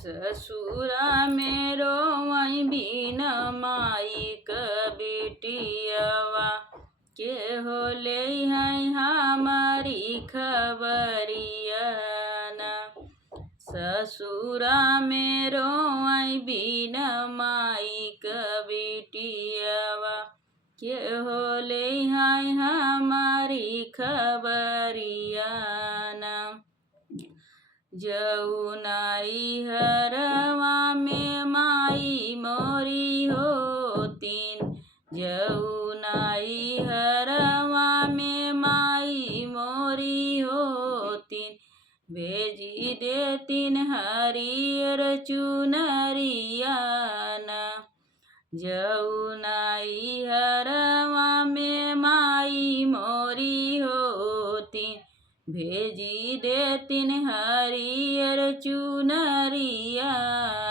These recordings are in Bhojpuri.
ससुरा में रोवई बिन माई क बेटियवा के होले है हमारी खबरिया ना। ससुरा में रोवई बिन माई क बेटियवा के होले है हमारी खबरिया ना। जौनाई हरवा में माई मोरी होतीन, जौनाई हरवा में माई मोरी होतीन, भेजी देतीन हरियर चुनरिया ना। जौनाई हरवा में माई मोरी होतीन, भेजी देतीन हरियर चुनरिया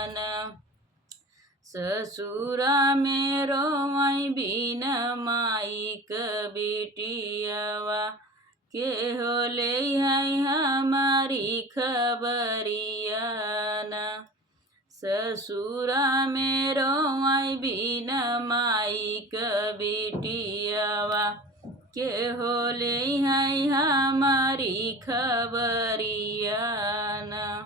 ना। ससुरा में रोवई बिन माई क बेटियवा के होले है हमारी खबरिया ना। ससुरा में रोवई बिन माई क बेटियवा के होले है हमारी खबरिया ना।